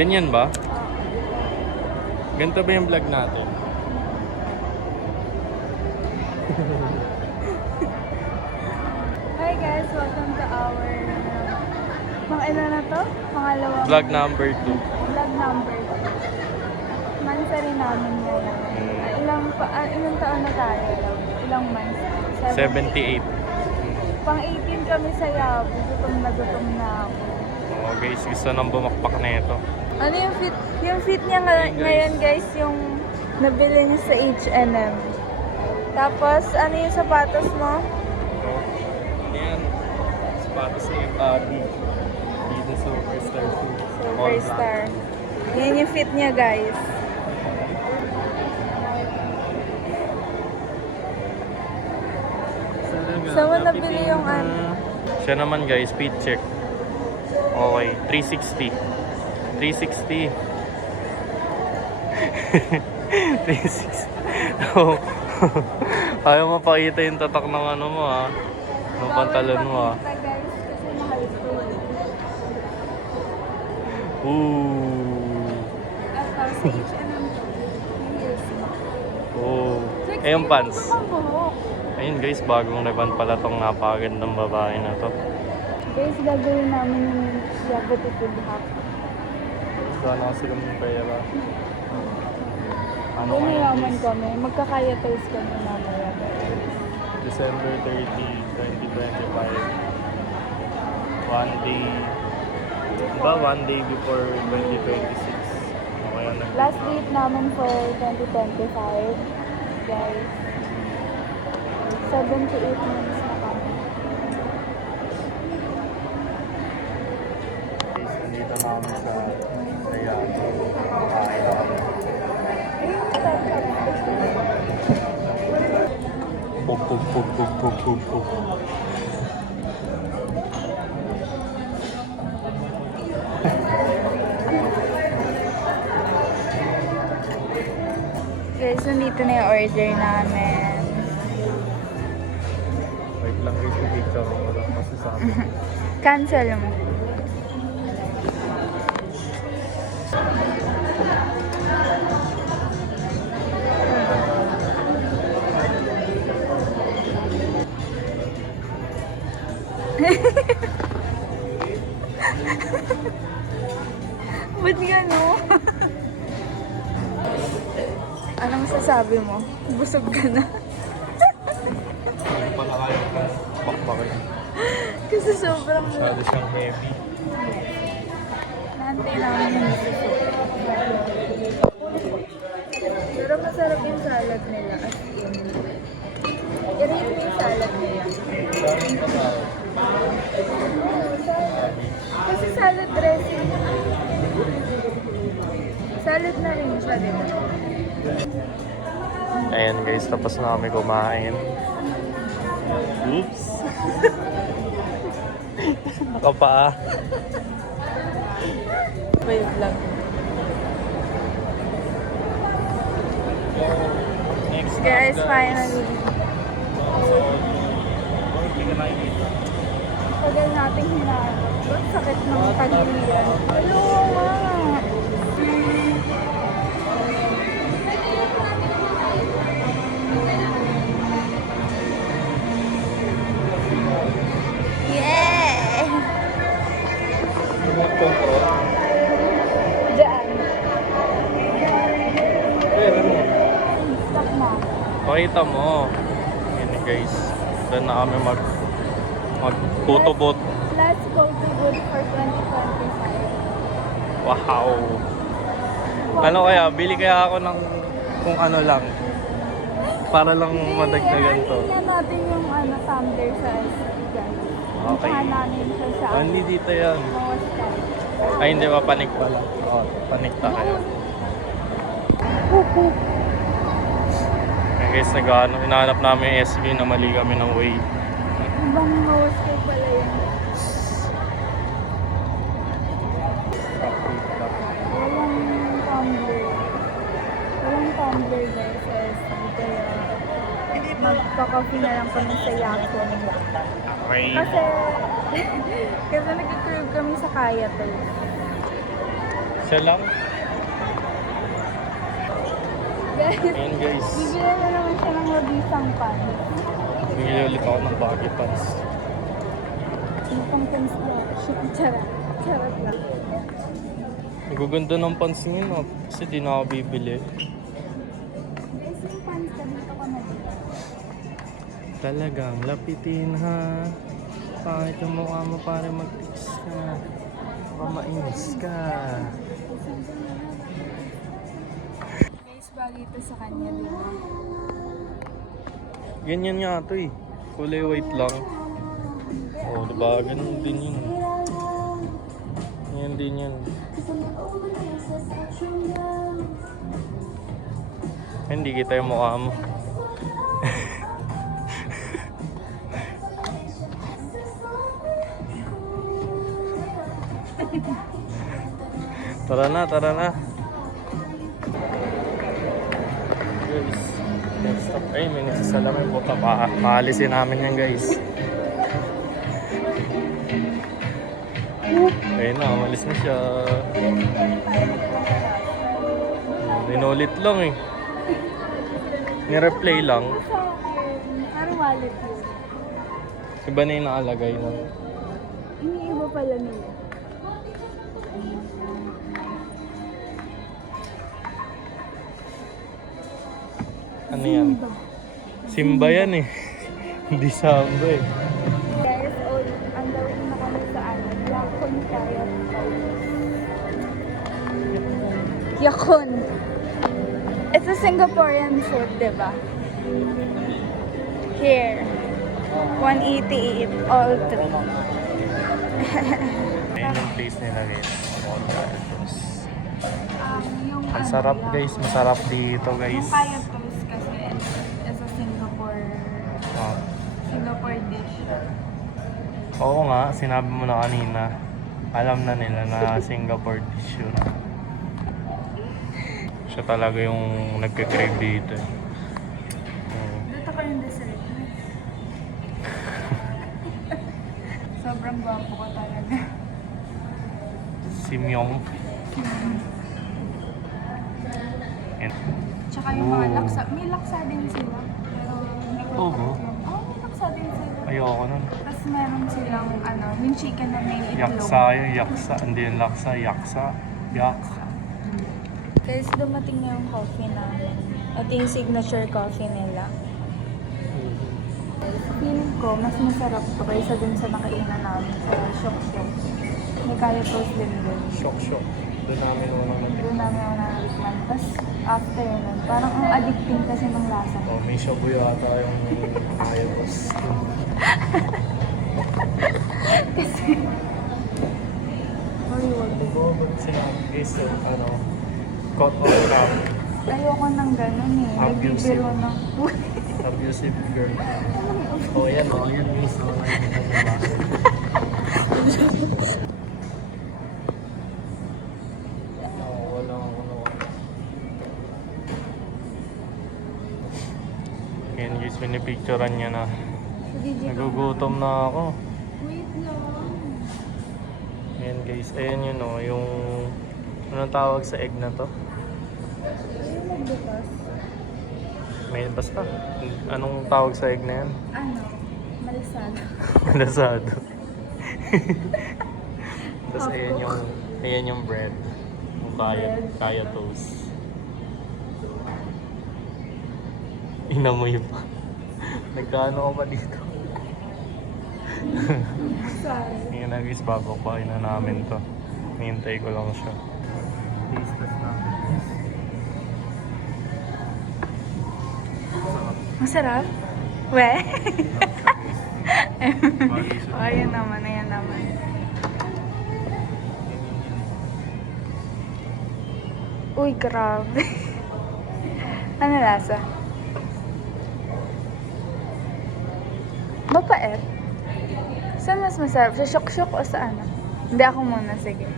Ganyan ba? Ganito ba yung vlog natin? Hi guys, welcome to our mga ilan na to? Pangalawang Vlog number 2. vlog number 2. Months rin namin ngayon. Ilang taon na tayo? Ilang months? 78. Pang 18 kami sa Yabu. Gutom na ako. Oh guys, gusto nang bumakpak na ito. Ano yung fit? Yung fit niya ngayon guys, yung nabili niya sa H&M. Tapos, ano yung sapatos mo? Oh, yan. Sapatos na yung Adi. Dito Superstar 2. Superstar. Yan yung fit niya guys. Saan mo nabili yung ano? Siya naman guys, fit check. Okay, 360. 360. 360. Oh. Ayaw mo pakita yung tatak ng ano mo ha. Ng pantalon mo ha. Bawal pakita, guys, kasi mahal to eh. Ooh. Ito, sa H&M to. Yung heels mo. Oh. Sexy Eh yung pants. mo ang buhok. Ayun guys, bagong reban pala tong napakagandang babae na to. Guys, gagawin namin yung Yabuti Hap. Sana kasi kami ng pera. Ano Kung kaya mayaman guys? kami, magkakaya toast kami mamaya guys. December 30, 2025. One day. Diba? One day before 2026. Okay, Last date namin for 2025, guys. 7 to 8 months na kami. guys, nandito na kami sa Yato. Kakain na kami. Pug, pug, pug, pug, pug, pug, pug. Guys, nandito na yung order namin. Wait lang guys, i-picture ko lang kasi sa akin. Cancel mo. Ba't gano'n? Anong masasabi mo? Busog ka na. Hindi pala kaya kong pakpakin. Kasi sobrang Masyado siyang heavy. naantay namin yung suso. Pero masarap yung salad nila. As in. I-rate mo yung salad nila. Kasi salad dressing. Salad na rin siya, di ba? Ayan guys, tapos na kami kumain. Oops! Nakapaa. Wait lang. Next Guys, finally. Tagal nating hinahanap. Ang sakit ng pagilian. Hello, ma! Yeah! Diyan. Stop na. Pakita mo. Ayan guys. Doon na kami mag-photobot. Let's go to good for 2025. Wow! Ano kaya? Bili kaya ako ng kung ano lang. Para lang madagdagan to. Tingnan natin yung tumbler sa SD guys. Okay. Puntahan namin siya sa Only dito yan. Moscow. Ay, hindi ba? Panik pala. Oo, panikta kayo. Ayan guys, hinahanap namin yung SB na mali kami ng way. Ibang Moscow pala yan. Walang tumbler. Walang tumbler guys sa SD. Kaya magkaka-coffee na lang kami sa Yakon. Okay. Kasi nag-curve kami sa Kaya to. Isa lang. Guys, Ayan guys. bibili na naman siya ng labisang pan. Bumili ulit ako ng baggy pants. Yung pang pants na. Charot. Charot lang. Ang gaganda ng pants niya no? Kasi di na ako bibili. Guys, yung pants ka dito ko na dito. Talagang lapitin ha. Pangit ang mukha mo para mag-fix ka. Baka mainis ka. Guys, bagay ito sa kanya, di ba? Ganyan nga ito eh. Kulay white lang. Oh, diba? Ganun din yun. Ganyan din yun. Hindi kita yung mukha mo. Tara na, tara na. Guys, next stop. Ay, may nagsasalamin po. Paalisin namin yan guys. Ayun na, umalis na siya. Dinulit lang eh. Ni-replay lang. Parang wallet yun. Iba na yung nakalagay na. Iniiba pala nila. Ano yan? Simba. Simba yan eh. Hindi samba eh. Guys, ang gawin na kami sa ano, Yakon kaya Yakon. It's a Singaporean food, diba? Here. 180 eat all three. Ayun yung place nila guys. All Toast. Yung Ang sarap guys. Masarap dito guys. Yung kaya toast kasi is a Ah. Singapore dish. Oo nga, sinabi mo na kanina. Alam na nila na Singapore dish yun. Siya talaga yung nagka-crave dito. Dito ko yung dessert. Sobrang gwapo ko talaga. Si Myong. And, Tsaka yung mga laksa. May laksa din sila. Pero hindi ko Oo. alam. Oh, may laksa din sila. ayoko nun. Tapos meron silang ano, yung chicken na may itlog. Yaksa yun, yaksa. Hindi yung laksa, yaksa. Yak. Guys, dumating na yung coffee namin. Ito yung signature coffee nila. Feeling ko, mas masarap to kaysa dun sa nakainan namin sa Shok Shok. May kaya toast din dun. Shock. Doon namin unang natin. Doon namin ako nalikman. Tapos after nun, parang ang addicting kasi ng lasa. Oh, may shabu yata yung ayos. Kasi, uy, wag din. Oo, ba't sinabi guys, ano, caught on cam, Ayoko ng ganun eh. Abusive. Nagbibiro ng food. abusive girl. Oh, yan guys. Oh, wala ako na. Yan guys, pinipicturean niya na. Nagugutom na ako. Wait lang. Ayan guys, ayan yun o, yung anong tawag sa egg na to? Ayun magbukas. May basta, anong tawag sa egg na yan? Ano? Malisado. Malasado. Tapos Half-cooked. ayan yung bread. Yung kaya toast. Inamoy pa. Nagkaano ko pa dito? Sorry. Ngayon na guys, babakbakin na namin to. Hintay ko lang siya. Taste test namin. Masarap? We? Oh, ayan naman, ayan naman. Uy, grabe. Ano lasa? Mapait. Saan mas masarap? Sa syok-syok o sa ano? Hindi, ako muna. Sige.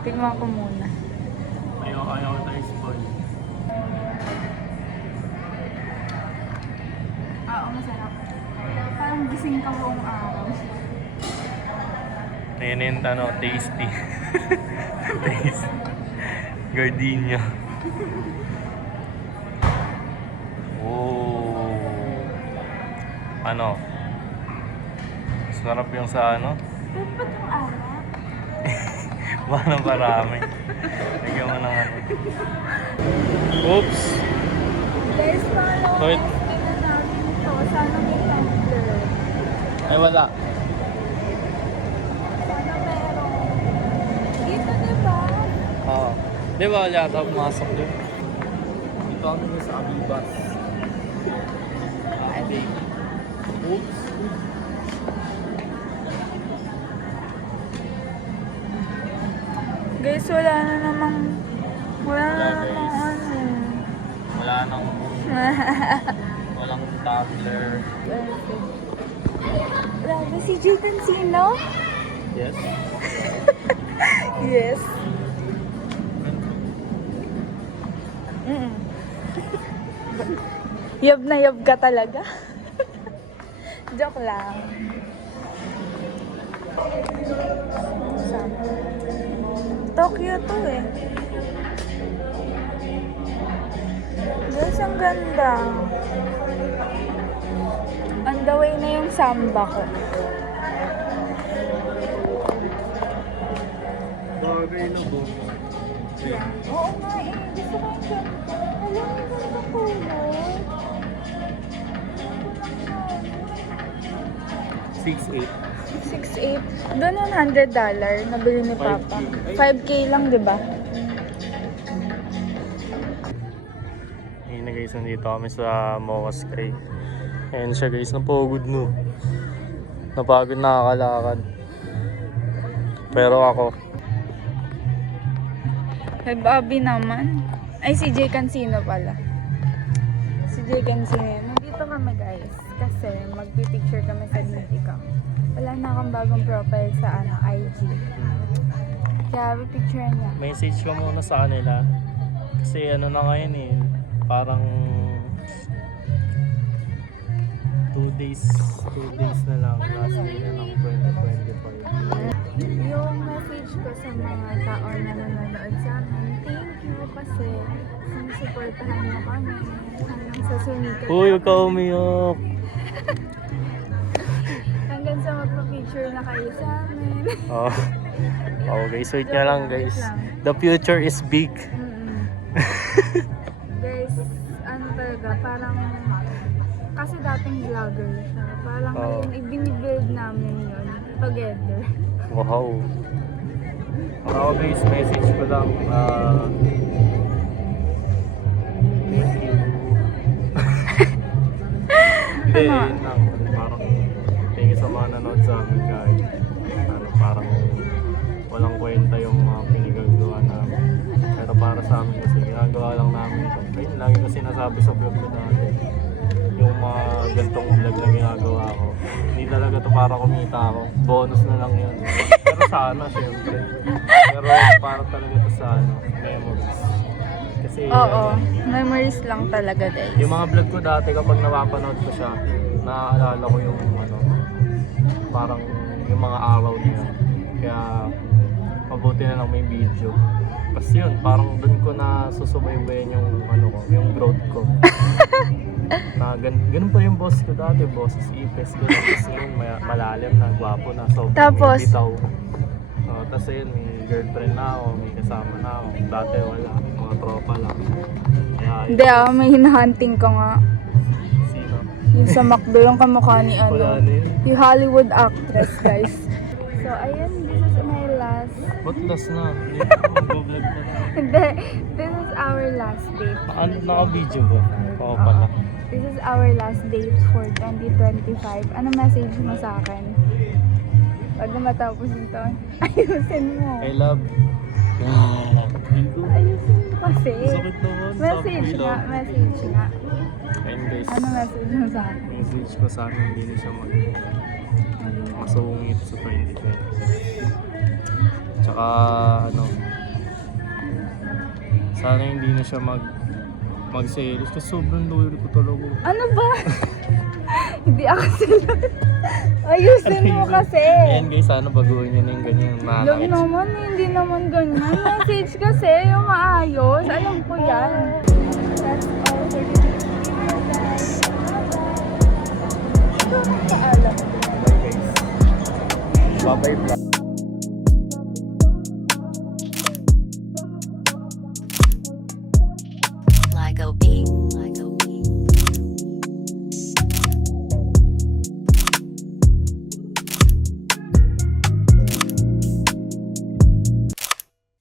Tignan ko muna. Ayaw tayo spoil. Oo, masarap. Parang gising ka buong araw. Ayan yung tasty. Taste. Gardenia. Oh. Ano? Sarap yung sa ano? Ba't ba itong ara? Baka parami. Lagyan mo ng ano. Oops! Guys, follow Wait. us. Tingnan natin ito. Sana may tumbler. Ay, wala. Sana meron. Dito, diba? Oo. Di ba wala ata pumasok doon? Dito kami sa Abibas. I think. Oops. Guys, wala na namang Wala, ano. Wala nang walang tumbler. Grabe, si Jayden Sino? Yes. Yes. Yab na yab ka talaga. Joke lang. Tokyo to eh. Guys, ang ganda. On the way na yung samba ko. Bagay na po. Oo nga eh. Gusto ko yung ganito. Alam mo yung ganda kulay. 6'8". 6'8". Doon yung $100 nabili ni Papa. 5K lang, di ba? Ayun na guys, nandito kami sa Mocha Sky. Ayan siya guys, napagod no. Napagod nakakalakad. Pero ako, Kay Bobby naman. Ay, si Jay Cancino pala. Si Jay Cancino. Nandito kami guys. Kasi magpipicture kami sa Nitico. Wala na akong bagong profile sa IG. Kaya picture niya. message ko muna sa kanila. Kasi ano na ngayon eh, parang 2 days na lang, last day na ng 2025. Yung message ko sa mga tao na nanonood sa amin, thank you kasi sinusuportahan mo kami hanggang sa sumikat. Uy, huwag ka umiyak! Hanggang sa magpa-picture na kayo sa amin. Oh. Oh guys, wait nyo lang guys. The future is big. Guys, ano talaga, parang kasi dating vlogger siya. Parang ngayon, ibinibuild namin yun together. Wow. Ako guys, message ko lang. Thank you. Hindi, yun lang. Parang thank you sa mga nanood sa amin kahit ano, parang walang kwenta yung mga pinagagawa namin. Pero para sa amin kasi ginagawa lang namin ito. Ayun, lagi ko sinasabi sa vlog ko dati. Yung mga gantong vlog na ginagawa ko. Hindi talaga to para kumita ako. Bonus na lang yun. Pero sana, syempre. Pero para talaga to sa ano, memories. Kasi Oo, memories lang talaga guys. yung mga vlog ko dati kapag napapanood ko siya, naaalala ko yung ano, parang yung mga araw na yun. Kaya mabuti na lang may video. Kasi yun, parang dun ko na susubaybayan yung ano ko, yung growth ko. Na ganun pa yung boss ko dati, boses ipes ko. Tapos ngayon malalim na, gwapo na, so Tapos? bitaw. Tapos ayun, may girlfriend na ako, may kasama na ako. Dati wala, mga tropa lang. Kaya Hindi may hinahunting ko nga. sino? Yung sa McDo, yung kamukha ni Wala ano. na yun. Yung Hollywood actress guys. So ayun, this is my last. Ba't last na? Hindi ko mag-vlog na. Hindi, this is our last date. Ano, naka-video ba? Oo pala. This is our last date for 2025. Ano message mo sa akin? Pag matapos ito, ayusin mo. I love. Ayusin mo kasi. Sakit naman. Message nga, message nga. Ayun guys. Ano message mo sa akin? Message ko sa akin, hindi na siya masungit sa 2020. Tsaka ano, sana hindi na siya mag-series kasi sobrang loyal ko talaga. Ano ba? Hindi ako sila. Ayusin mo kasi. Ayan guys, sana baguhin nyo na yung ganyan Lang naman, hindi naman ganyan. Message kasi yung maayos. Bye-bye vlog. Ligo beat.